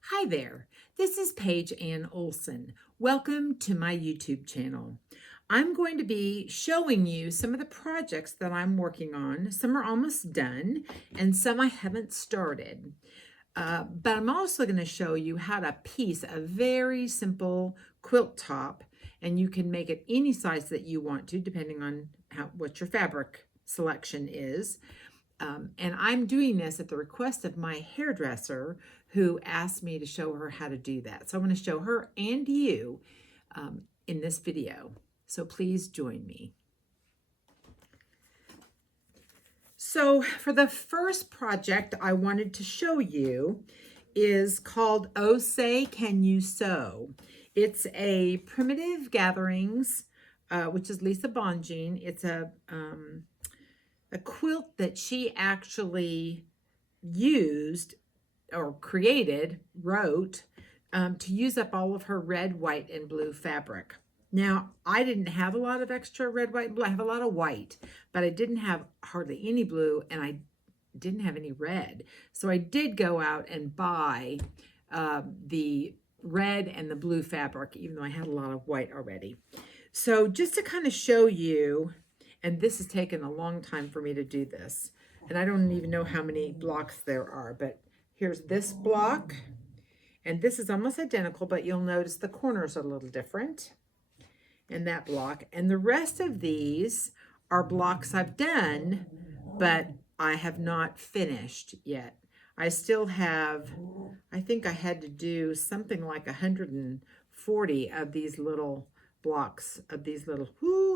Hi there, this is Paige Ann Olson. Welcome to my YouTube channel. I'm going to be showing you some of the projects that I'm working on. Some are almost done and some I haven't started. But I'm also going to show you how to piece a very simple quilt top, and you can make it any size that you want to depending on what your fabric selection is. And I'm doing this at the request of my hairdresser who asked me to show her how to do that. So I'm going to show her and you in this video. So please join me. So for the first project I wanted to show you is called Oh Say Can You Sew. It's a Primitive Gatherings, which is Lisa Bonjean. It's a quilt that she actually used or created, wrote, to use up all of her red, white, and blue fabric. Now, I didn't have a lot of extra red, white, and blue. I have a lot of white, but I didn't have hardly any blue, and I didn't have any red. So I did go out and buy the red and the blue fabric, even though I had a lot of white already. So just to kind of show you, and this has taken a long time for me to do this, and I don't even know how many blocks there are, but here's this block, and this is almost identical, but you'll notice the corners are a little different in that block. And the rest of these are blocks I've done, but I have not finished yet. I still have, I think I had to do something like 140 of these little blocks of these little,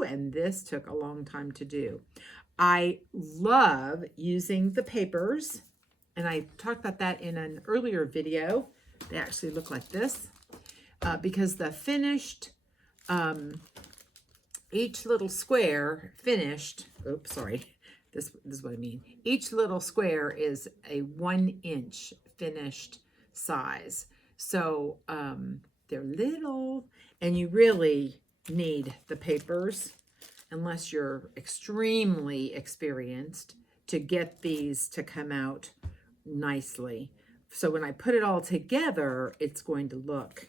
and this took a long time to do. I love using the papers, and I talked about that in an earlier video. They actually look like this because the finished, each little square finished, oops, sorry, this is what I mean. Each little square is a 1 inch finished size. So they're little, and you really need the papers unless you're extremely experienced to get these to come out nicely. So when I put it all together, it's going to look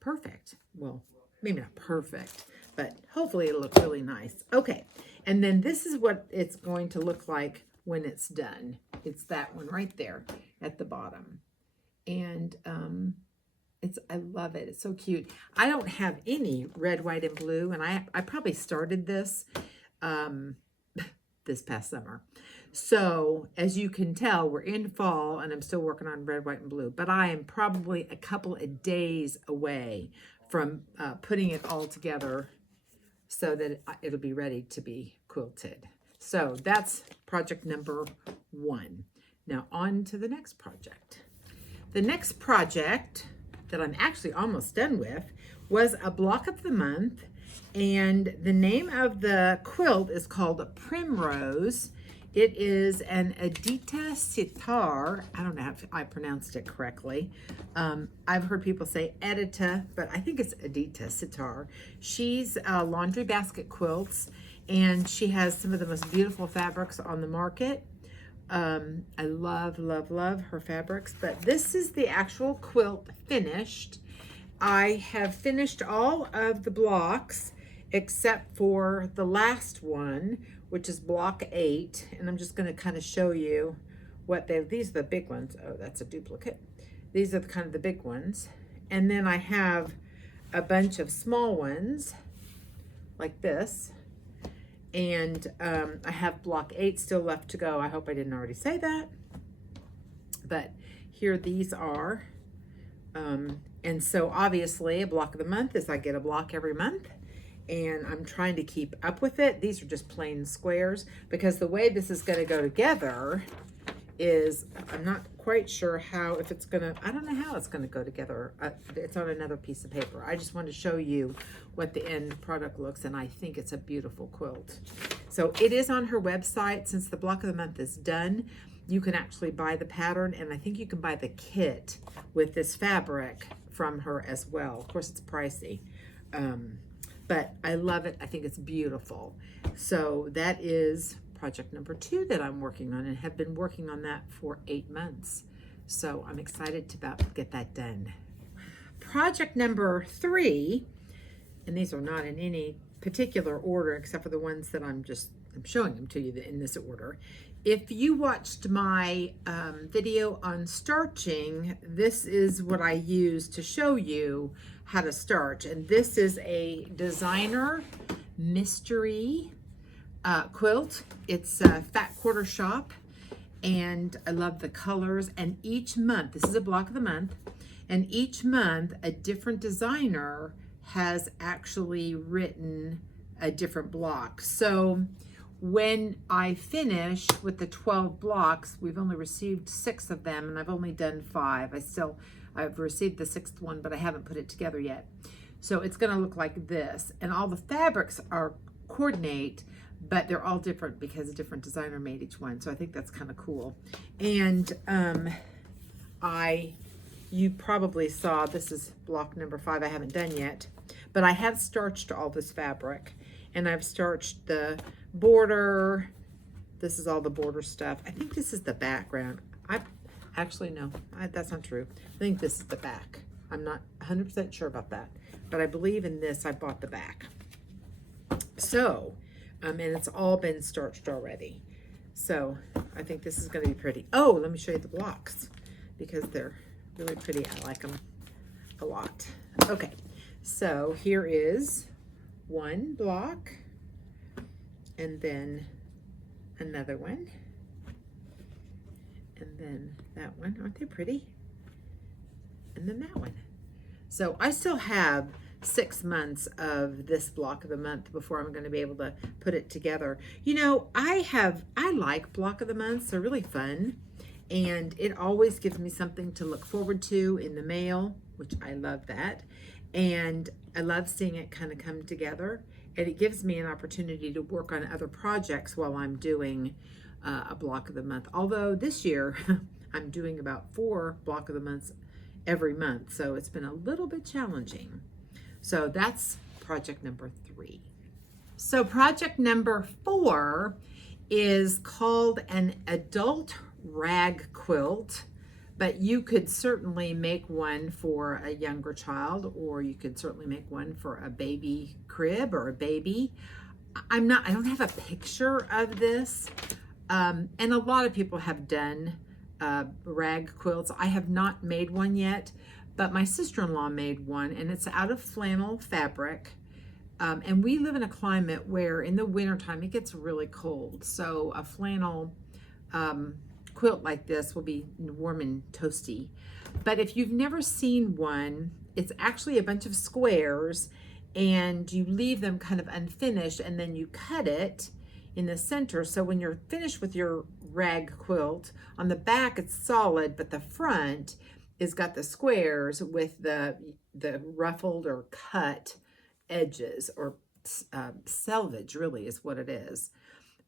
perfect. Well, maybe not perfect, but hopefully it'll look really nice. Okay, and then this is what it's going to look like when it's done. It's that one right there at the bottom. And I love it. It's so cute. I don't have any red, white, and blue, and I probably started this this past summer. So as you can tell, we're in fall, and I'm still working on red, white, and blue, but I am probably a couple of days away from putting it all together so that it'll be ready to be quilted. So that's project number 1. Now on to the next project. The next project that I'm actually almost done with was a block of the month, and the name of the quilt is called Primrose. It is an Edita Sitar. I don't know if I pronounced it correctly. I've heard people say Edita, but I think it's Edita Sitar. She's laundry basket quilts, and she has some of the most beautiful fabrics on the market. I love, love, love her fabrics, but this is the actual quilt finished. I have finished all of the blocks except for the last one, which is block 8. And I'm just going to kind of show you what these are the big ones. Oh, that's a duplicate. These are kind of the big ones. And then I have a bunch of small ones like this. And I have block 8 still left to go. I hope I didn't already say that. But here these are. And so obviously a block of the month is I get a block every month. And I'm trying to keep up with it. These are just plain squares because the way this is going to go together is, I'm not quite sure how, if it's going to, I don't know how it's going to go together. It's on another piece of paper. I just want to show you what the end product looks, and I think it's a beautiful quilt. So it is on her website. Since the block of the month is done, you can actually buy the pattern, and I think you can buy the kit with this fabric from her as well. Of course, it's pricey. But I love it. I think it's beautiful. So that is project number 2 that I'm working on, and have been working on that for 8 months. So I'm excited to get that done. Project number 3, and these are not in any particular order except for the ones that I'm showing them to you in this order. If you watched my video on starching, this is what I use to show you how to starch. And this is a designer mystery quilt. It's a fat quarter shop, and I love the colors. And each month, this is a block of the month, and each month a different designer has actually written a different block. So when I finish with the 12 blocks, we've only received 6 of them, and I've only done 5. I've received the 6th one, but I haven't put it together yet. So it's gonna look like this, and all the fabrics are coordinate, but they're all different because a different designer made each one. So I think that's kind of cool. And you probably saw, this is block number 5 I haven't done yet, but I have starched all this fabric, and I've starched the border. This is all the border stuff. I think this is the background. That's not true. I think this is the back. I'm not 100% sure about that, but I believe in this I bought the back. So, and it's all been starched already. So I think this is going to be pretty. Oh, let me show you the blocks because they're really pretty. I like them a lot. Okay, so here is one block, and then another one, and then that one. Aren't they pretty? And then that one. So I still have 6 months of this block of the month before I'm going to be able to put it together. You know, I like block of the months. They're really fun, and it always gives me something to look forward to in the mail, which I love that. And I love seeing it kind of come together, and it gives me an opportunity to work on other projects while I'm doing a block of the month. Although this year I'm doing about 4 block of the months every month, so it's been a little bit challenging. So that's project number 3. So project number 4 is called an adult rag quilt, but you could certainly make one for a younger child, or you could certainly make one for a baby crib or a baby. I don't have a picture of this, and a lot of people have done rag quilts. I have not made one yet, but my sister-in-law made one, and it's out of flannel fabric. And we live in a climate where in the wintertime it gets really cold. So a flannel quilt like this will be warm and toasty. But if you've never seen one, it's actually a bunch of squares, and you leave them kind of unfinished, and then you cut it in the center. So when you're finished with your rag quilt, on the back it's solid, but the front is got the squares with the ruffled or cut edges, or selvage really is what it is.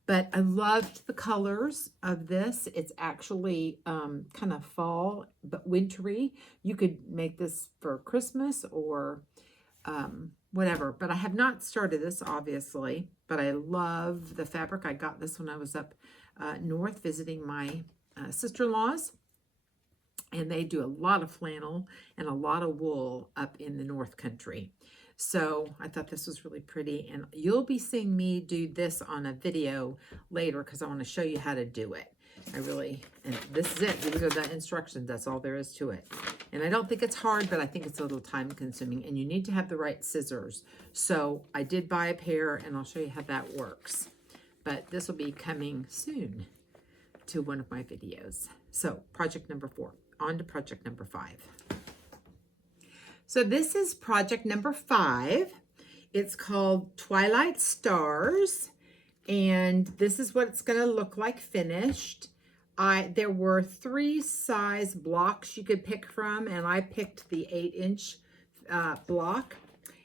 But I loved the colors of this. It's actually kind of fall but wintry. You could make this for Christmas or whatever, but I have not started this obviously, but I love the fabric. I got this when I was up north visiting my sister-in-laws, and they do a lot of flannel and a lot of wool up in the North Country. So I thought this was really pretty, and you'll be seeing me do this on a video later because I want to show you how to do it. And this is it. These are the instructions. That's all there is to it. And I don't think it's hard, but I think it's a little time consuming, and you need to have the right scissors. So I did buy a pair, and I'll show you how that works. But this will be coming soon to one of my videos. So project number 4. On to project number 5. So this is project number 5. It's called Twilight Stars, and this is what it's going to look like finished. There were 3 size blocks you could pick from, and I picked the 8-inch block.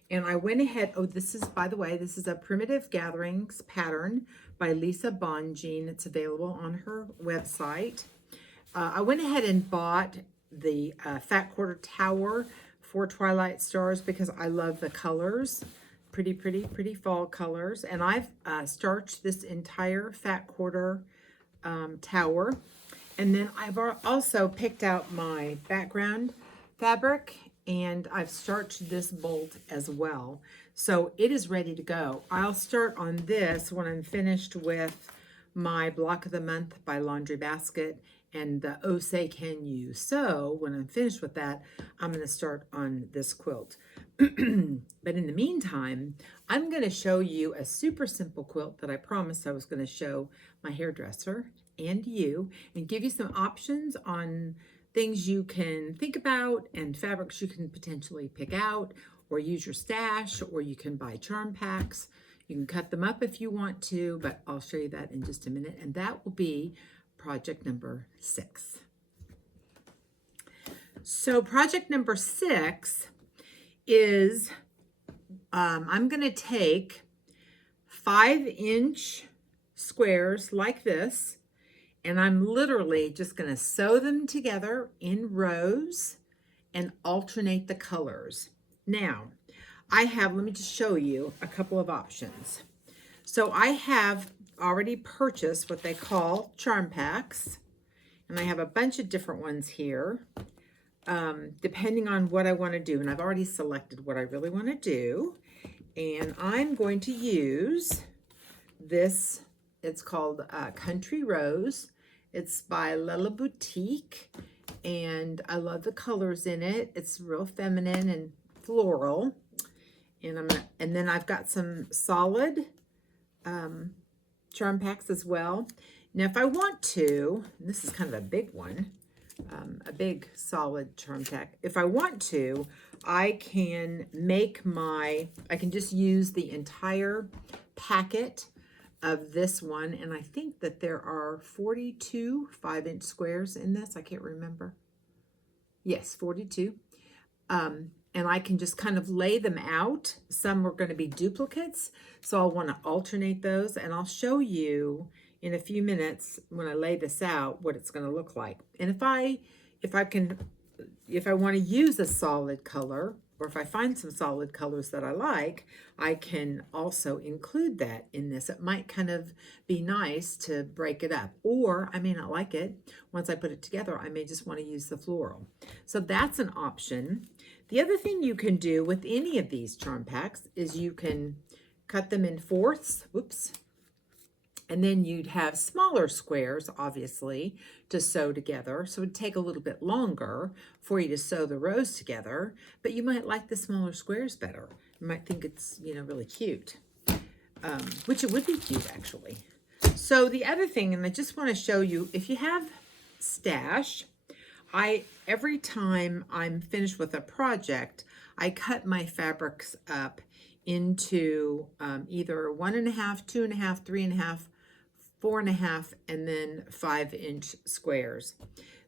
And I went ahead, this is, by the way, this is a Primitive Gatherings pattern by Lisa Bonjean. It's available on her website. I went ahead and bought the fat quarter tower for Twilight Stars because I love the colors. Pretty fall colors. And I've starched this entire fat quarter tower. And then I've also picked out my background fabric, and I've starched this bolt as well. So it is ready to go. I'll start on this when I'm finished with my Block of the Month by Laundry Basket and the Oh Say Can You. So when I'm finished with that, I'm going to start on this quilt. But in the meantime, I'm going to show you a super simple quilt that I promised I was going to show my hairdresser and you, and give you some options on things you can think about and fabrics you can potentially pick out or use your stash, or you can buy charm packs. You can cut them up if you want to, but I'll show you that in just a minute. And that will be project number 6. So project number 6 is, I'm going to take 5-inch squares like this, and I'm literally just going to sew them together in rows and alternate the colors. Now, let me just show you a couple of options. So I have already purchased what they call charm packs, and I have a bunch of different ones here, depending on what I want to do. And I've already selected what I really want to do. And I'm going to use this. It's called Country Rose. It's by Lila Boutique, and I love the colors in it. It's real feminine and floral. And then I've got some solid charm packs as well. Now, if I want to, and this is kind of a big one, a big solid charm pack. If I want to, I can just use the entire packet of this one, and I think that there are 42 5-inch squares in this. I can't remember. Yes, 42. And I can just kind of lay them out. Some are going to be duplicates, so I'll want to alternate those, and I'll show you in a few minutes when I lay this out what it's going to look like. And if I want to use a solid color, or if I find some solid colors that I like, I can also include that in this. It might kind of be nice to break it up, or I may not like it. Once I put it together, I may just want to use the floral. So that's an option. The other thing you can do with any of these charm packs is you can cut them in fourths. Whoops. And then you'd have smaller squares, obviously, to sew together. So it would take a little bit longer for you to sew the rows together, but you might like the smaller squares better. You might think it's, really cute, which it would be cute, actually. So the other thing, and I just want to show you, if you have stash, every time I'm finished with a project, I cut my fabrics up into either 1.5, 2.5, 3.5, 4.5, and then 5-inch squares.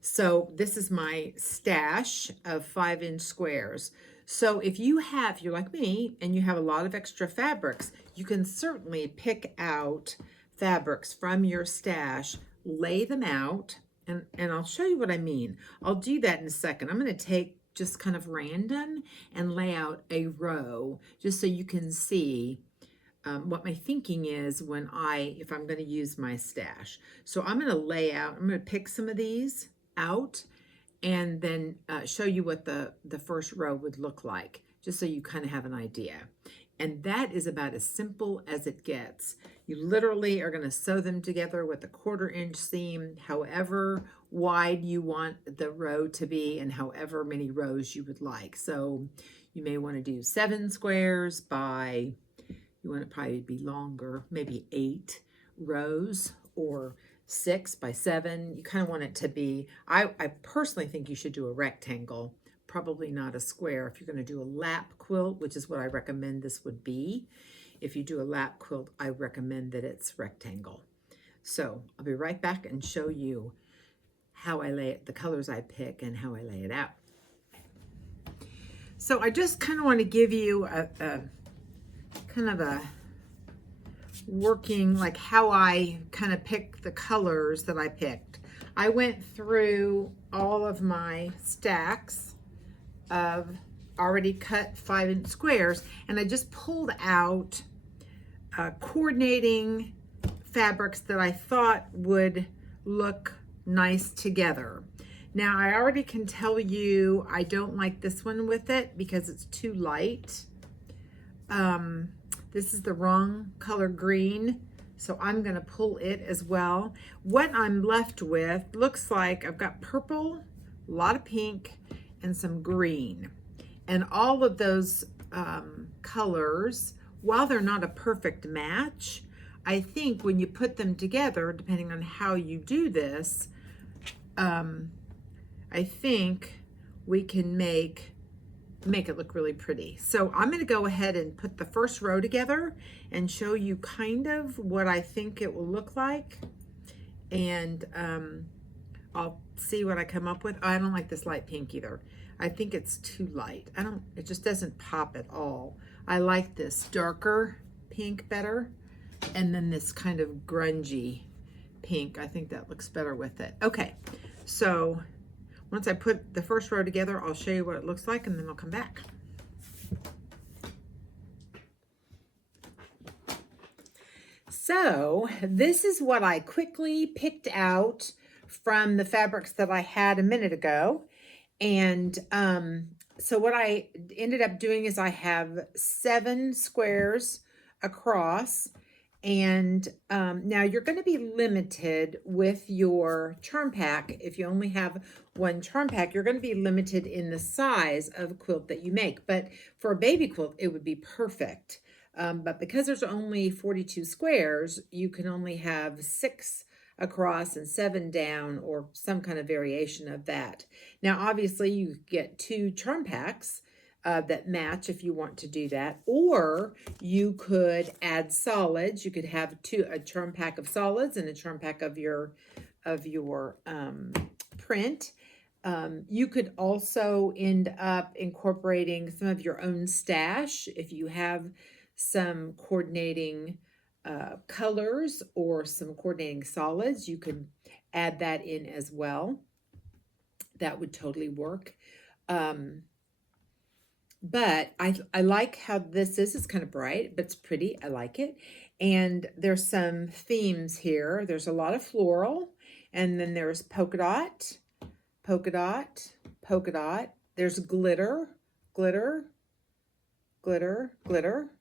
So this is my stash of 5-inch squares. So if you're like me and you have a lot of extra fabrics, you can certainly pick out fabrics from your stash, lay them out, and I'll show you what I mean. I'll do that in a second. I'm going to take just kind of random and lay out a row just so you can see what my thinking is if I'm going to use my stash. So I'm going to pick some of these out and then show you what the first row would look like, just so you kind of have an idea. And that is about as simple as it gets. You literally are going to sew them together with a 1/4-inch seam, however wide you want the row to be and however many rows you would like. So you may want to do 7 squares by, you want it probably be longer, maybe 8 rows, or 6 by 7. You kind of want it to be, I personally think you should do a rectangle, probably not a square. If you're going to do a lap quilt, which is what I recommend this would be, if you do a lap quilt, I recommend that it's rectangle. So I'll be right back and show you how I lay it, the colors I pick, and how I lay it out. So I just kind of want to give you a kind of a working, like how I kind of pick the colors that I picked. I went through all of my stacks of already cut 5-inch squares, and I just pulled out coordinating fabrics that I thought would look nice together. Now, I already can tell you I don't like this one with it because it's too light. This is the wrong color green, so I'm going to pull it as well. What I'm left with looks like I've got purple, a lot of pink, and some green. And all of those colors, while they're not a perfect match, I think when you put them together, depending on how you do this, I think we can make it look really pretty. So I'm going to go ahead and put the first row together and show you kind of what I think it will look like. And I'll see what I come up with. I don't like this light pink either. I think it's too light. It just doesn't pop at all. I like this darker pink better. And then this kind of grungy pink. I think that looks better with it. Okay, so once I put the first row together, I'll show you what it looks like, and then I'll come back. So this is what I quickly picked out from the fabrics that I had a minute ago. And so what I ended up doing is I have 7 squares across. And now you're going to be limited with your charm pack. If you only have one charm pack, you're going to be limited in the size of quilt that you make. But for a baby quilt, it would be perfect. But because there's only 42 squares, you can only have 6 across and 7 down, or some kind of variation of that. Now, obviously, you get 2 charm packs that match if you want to do that, or you could add solids. You could have a charm pack of solids and a charm pack of your print. You could also end up incorporating some of your own stash if you have some coordinating colors or some coordinating solids. You could add that in as well. That would totally work. But I like how this is. It's kind of bright, but it's pretty. I like it. And there's some themes here. There's a lot of floral, and then there's polka dot, polka dot, polka dot. There's glitter, glitter, glitter, glitter.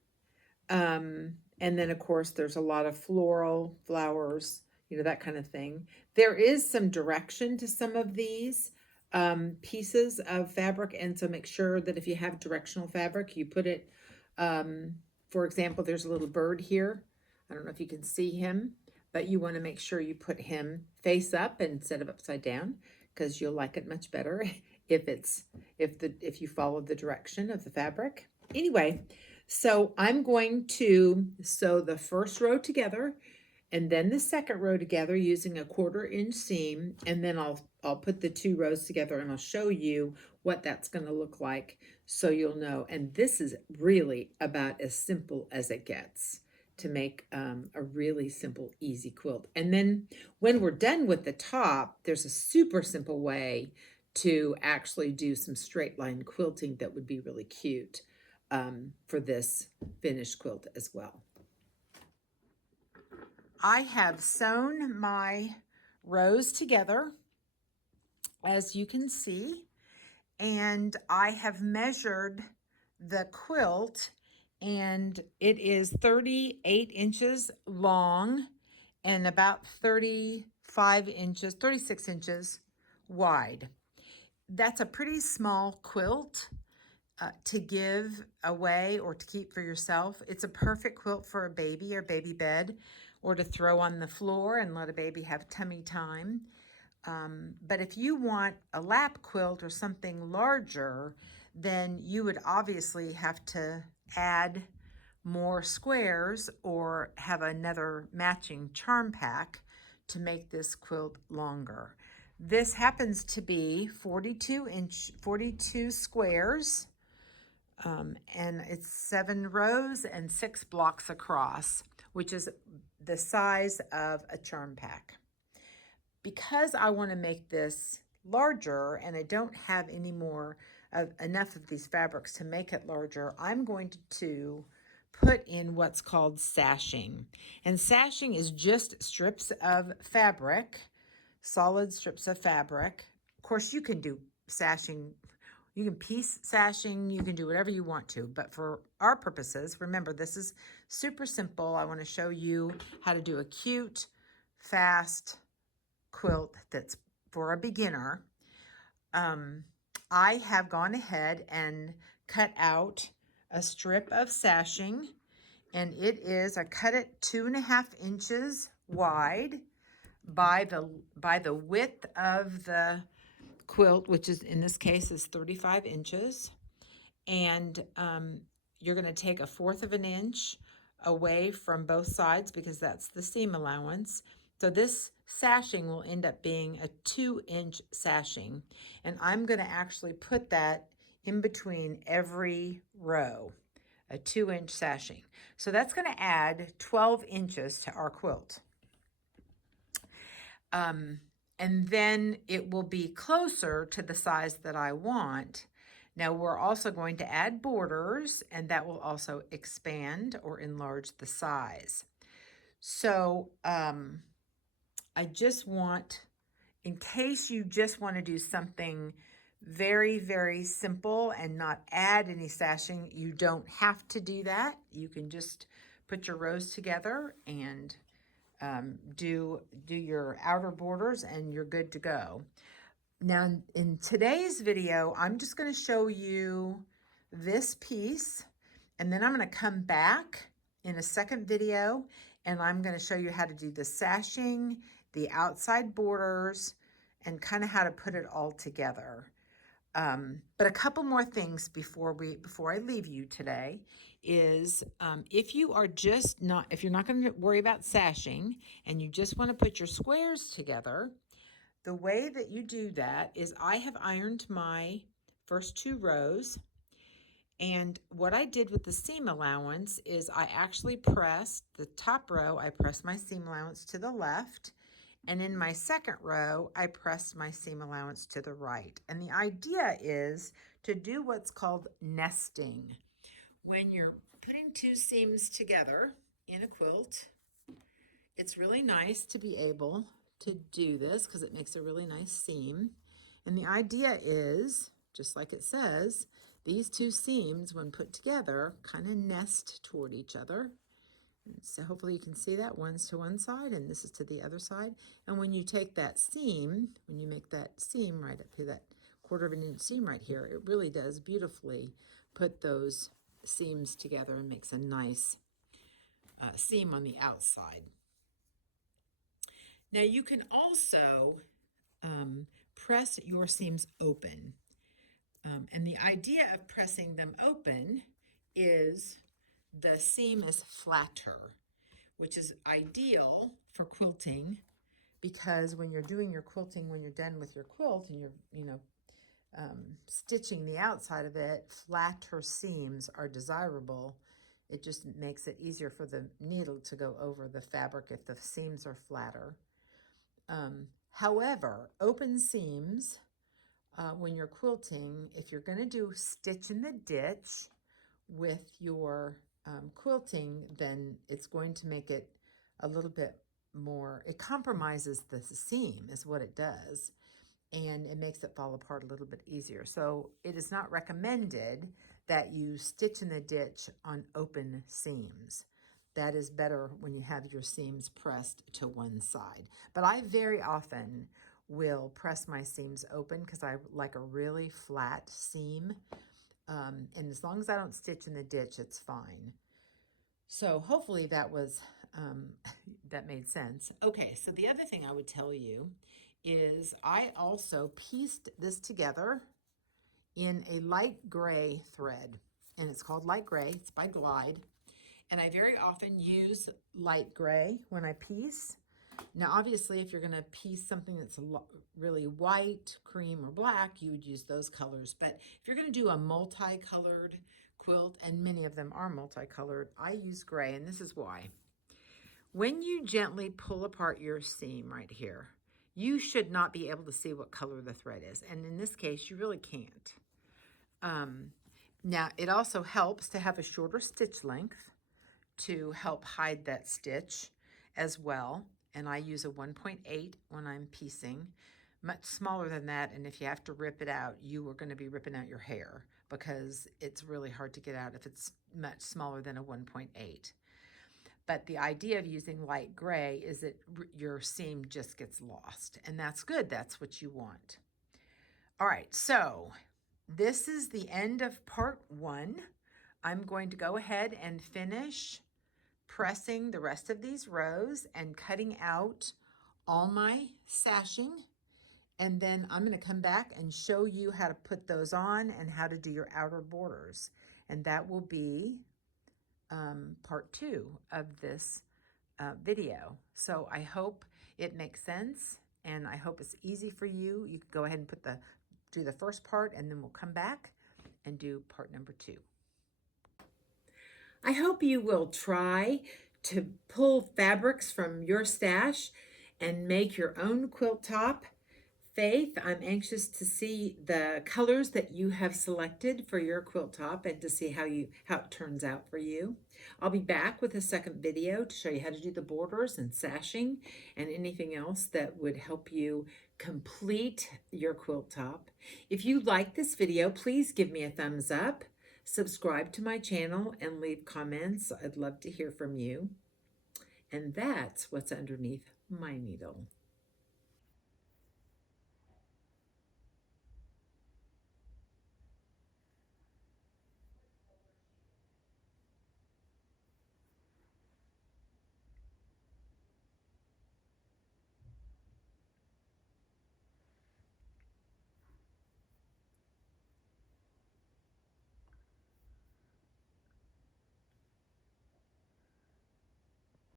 And then, of course, there's a lot of floral, flowers, that kind of thing. There is some direction to some of these pieces of fabric, and so make sure that if you have directional fabric, you put it, for example, there's a little bird here. I don't know if you can see him, but you want to make sure you put him face up instead of upside down, because you'll like it much better if you follow the direction of the fabric. Anyway, so I'm going to sew the first row together and then the second row together using a 1/4 inch seam, and then I'll put the 2 rows together and I'll show you what that's going to look like so you'll know. And this is really about as simple as it gets to make a really simple, easy quilt. And then when we're done with the top, there's a super simple way to actually do some straight line quilting that would be really cute for this finished quilt as well. I have sewn my rows together, as you can see, and I have measured the quilt, and it is 38 inches long and about 36 inches wide. That's a pretty small quilt to give away or to keep for yourself. It's a perfect quilt for a baby or baby bed, or to throw on the floor and let a baby have tummy time. But if you want a lap quilt or something larger, then you would obviously have to add more squares or have another matching charm pack to make this quilt longer. This happens to be 42 squares, and it's 7 rows and 6 blocks across, which is the size of a charm pack. Because I want to make this larger and I don't have any more enough of these fabrics to make it larger, I'm going to put in what's called sashing. And sashing is just strips of fabric solid strips of fabric. Of course, you can do sashing. You can piece sashing. You can do whatever you want to. But for our purposes, remember, this is super simple. I want to show you how to do a cute, fast quilt that's for a beginner. I have gone ahead and cut out a strip of sashing, and it is, I cut it 2.5 inches wide by the width of the quilt, which is in this case is 35 inches. And you're going to take 1/4 of an inch away from both sides because that's the seam allowance. So this sashing will end up being a 2-inch sashing, and I'm going to actually put that in between every row, a 2-inch sashing. So that's going to add 12 inches to our quilt. And then it will be closer to the size that I want. Now we're also going to add borders, and that will also expand or enlarge the size. So I just want, in case you just want to do something very, very simple and not add any sashing, you don't have to do that. You can just put your rows together and do your outer borders, and you're good to go. Now in today's video, I'm just going to show you this piece, and then I'm going to come back in a second video and I'm going to show you how to do the sashing, the outside borders, and kind of how to put it all together. But a couple more things before I leave you today is if you're not going to worry about sashing and you just want to put your squares together, the way that you do that is I have ironed my first 2 rows, and what I did with the seam allowance is I actually pressed the top row, I pressed my seam allowance to the left, and in my second row, I pressed my seam allowance to the right. And the idea is to do what's called nesting. When you're putting 2 seams together in a quilt, it's really nice to be able to do this because it makes a really nice seam. And the idea is, just like it says, these 2 seams, when put together, kind of nest toward each other. So hopefully you can see that one's to one side and this is to the other side. And when you take that seam, when you make that seam right up here, that 1/4 of an inch seam right here, it really does beautifully put those seams together and makes a nice seam on the outside. Now you can also press your seams open. And the idea of pressing them open is the seam is flatter, which is ideal for quilting, because when you're doing your quilting, when you're done with your quilt and you're stitching the outside of it, flatter seams are desirable. It just makes it easier for the needle to go over the fabric if the seams are flatter. However, open seams, when you're quilting, if you're going to do stitch in the ditch with your quilting, then it's going to make it a little bit more, it compromises the seam is what it does, and it makes it fall apart a little bit easier. So it is not recommended that you stitch in the ditch on open seams. That is better when you have your seams pressed to one side. But I very often will press my seams open because I like a really flat seam. And as long as I don't stitch in the ditch, it's fine. So hopefully that was, that made sense. Okay, so the other thing I would tell you is I also pieced this together in a light gray thread, and it's called light gray. It's by Glide, and I very often use light gray when I piece. Now, obviously, if you're going to piece something that's really white, cream, or black, you would use those colors. But if you're going to do a multicolored quilt, and many of them are multicolored, I use gray, and this is why. When you gently pull apart your seam right here, you should not be able to see what color the thread is. And in this case, you really can't. Now, it also helps to have a shorter stitch length to help hide that stitch as well. and I use a 1.8 when I'm piecing. Much smaller than that, and if you have to rip it out, you are going to be ripping out your hair because it's really hard to get out if it's much smaller than a 1.8. But the idea of using light gray is that your seam just gets lost, and that's good. That's what you want. All right, so this is the end of part 1. I'm going to go ahead and finish pressing the rest of these rows and cutting out all my sashing. And then I'm going to come back and show you how to put those on and how to do your outer borders. And that will be part 2 of this video. So I hope it makes sense, and I hope it's easy for you. You can go ahead and do the first part, and then we'll come back and do part number 2. I hope you will try to pull fabrics from your stash and make your own quilt top. Faith, I'm anxious to see the colors that you have selected for your quilt top and to see how it turns out for you. I'll be back with a second video to show you how to do the borders and sashing and anything else that would help you complete your quilt top. If you like this video, please give me a thumbs up, subscribe to my channel, and leave comments. I'd love to hear from you. And that's what's underneath my needle.